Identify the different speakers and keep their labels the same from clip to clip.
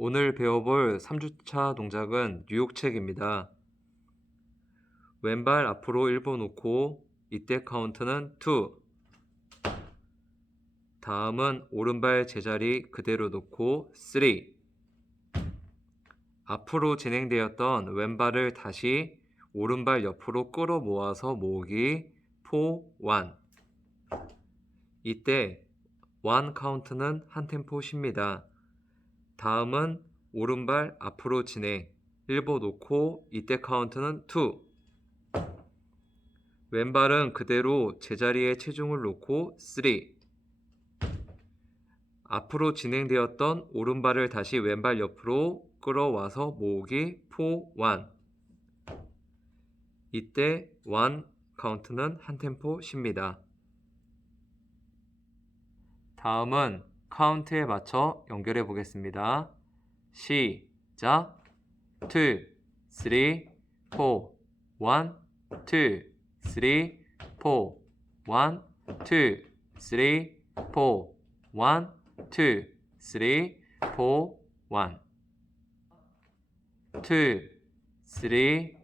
Speaker 1: 오늘 배워볼 3주차 동작은 뉴욕책입니다. 왼발 앞으로 일보 놓고 이때 카운트는 2. 다음은 오른발 제자리 그대로 놓고 3. 앞으로 진행되었던 왼발을 다시 오른발 옆으로 끌어 모아서 모으기 4, 1. 이때 1 카운트는 한 템포 쉽니다. 다음은 오른발 앞으로 진행 1보 놓고 이때 카운트는 2 왼발은 그대로 제자리에 체중을 놓고 3 앞으로 진행되었던 오른발을 다시 왼발 옆으로 끌어와서 모으기 4, 1 이때 1 카운트는 한 템포 쉽니다. 다음은 카운트에 맞춰 연결해 보겠습니다. 시작. 2, 3, 4, 1, 2, 3, 4, 1, 2, 3, 4, 1, 2, 3, 4, 1, 2, 3,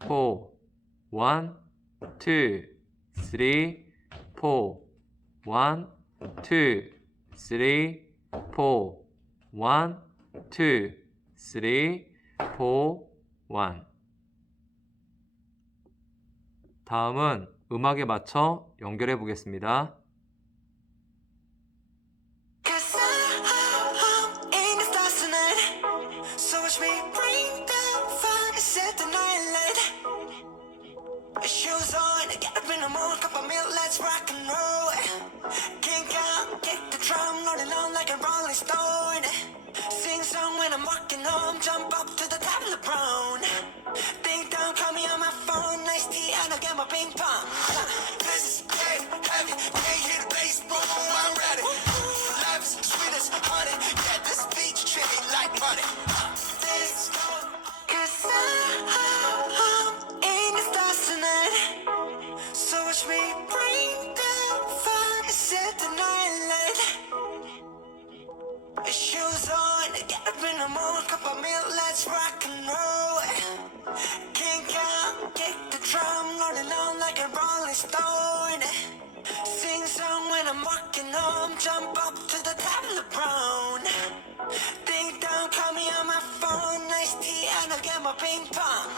Speaker 1: 4, 1, 2, 3, 4, 1, 2, 3, 4, 1, 2, 3, 4, 1. 다음은 음악에 맞춰 연결해 보겠습니다.
Speaker 2: Shoes on, get up in the mood, cup of milk, let's rock and roll. Rolling on like a rolling stone. Sing song when I'm walking home, jump up to the top of the Pop a meal, let's rock and roll. King Kong kick the drum, rolling on like a rolling stone. Sing song when I'm walking home, jump up to the top of the brown. Ding dong, call me on my phone, nice tea, and I'll get my ping pong.